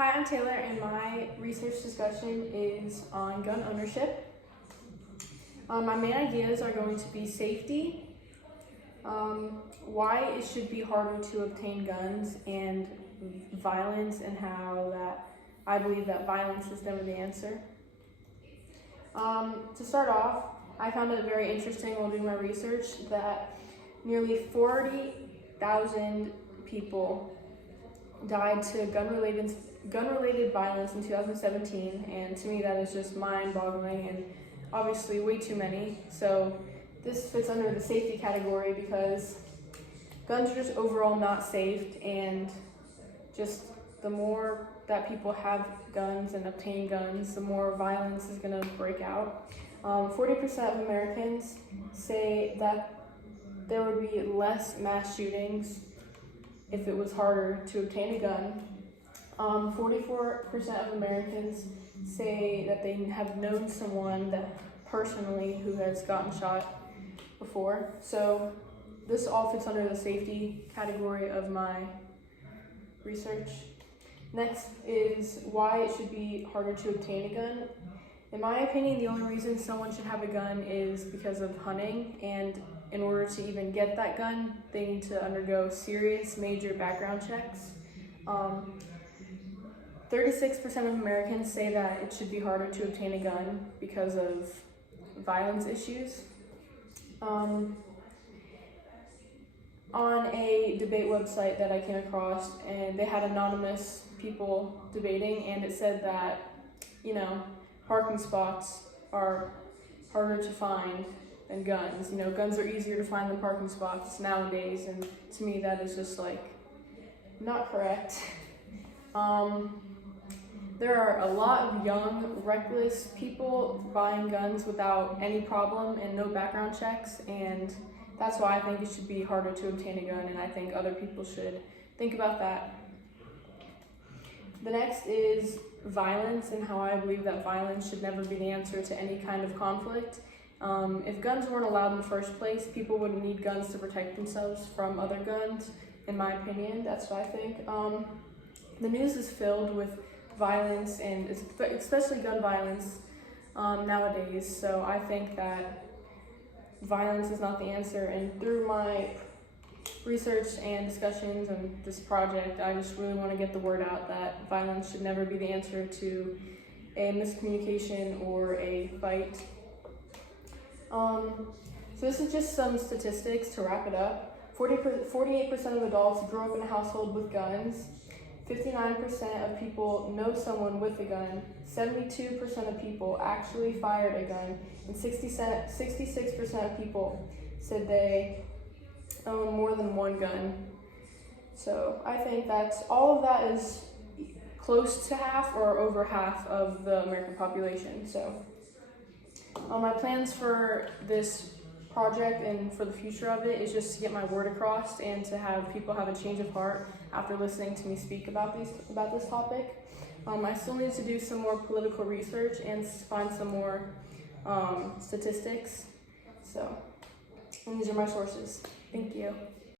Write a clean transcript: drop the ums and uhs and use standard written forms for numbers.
Hi, I'm Taylor, and my research discussion is on gun ownership. My main ideas are going to be safety, why it should be harder to obtain guns, and violence, and how that I believe that violence is never the answer. To start off, I found it very interesting while doing my research that nearly 40,000 people died to gun-related violence in 2017, and to me that is just mind-boggling and obviously way too many. So this fits under the safety category because guns are just overall not safe, and just the more that people have guns and obtain guns, the more violence is going to break out. 40% of Americans say that there would be less mass shootings if it was harder to obtain a gun. 44% of Americans say that they have known someone that personally who has gotten shot before. So this all fits under the safety category of my research. Next is why it should be harder to obtain a gun. In my opinion, the only reason someone should have a gun is because of hunting, and in order to even get that gun, they need to undergo serious major background checks. 36% of Americans say that it should be harder to obtain a gun because of violence issues. On a debate website that I came across, and they had anonymous people debating, and it said that, parking spots are harder to find than guns. Guns are easier to find than parking spots nowadays, and to me that is just not correct. There are a lot of young, reckless people buying guns without any problem and no background checks, and that's why I think it should be harder to obtain a gun, and I think other people should think about that. The next is violence, and how I believe that violence should never be the answer to any kind of conflict. If guns weren't allowed in the first place, people wouldn't need guns to protect themselves from other guns, in my opinion. That's what I think. The news is filled with violence, and especially gun violence nowadays, so I think that violence is not the answer, and through my research and discussions and this project, I just really want to get the word out that violence should never be the answer to a miscommunication or a fight. So this is just some statistics to wrap it up. 48% of adults grew up in a household with guns. 59% of people know someone with a gun. 72% of people actually fired a gun, and 66% of people said they own more than one gun. So I think that all of that is close to half or over half of the American population. So my plans for this project and for the future of it is just to get my word across and to have people have a change of heart after listening to me speak about this topic. I still need to do some more political research and find some more statistics. So, and these are my sources. Thank you.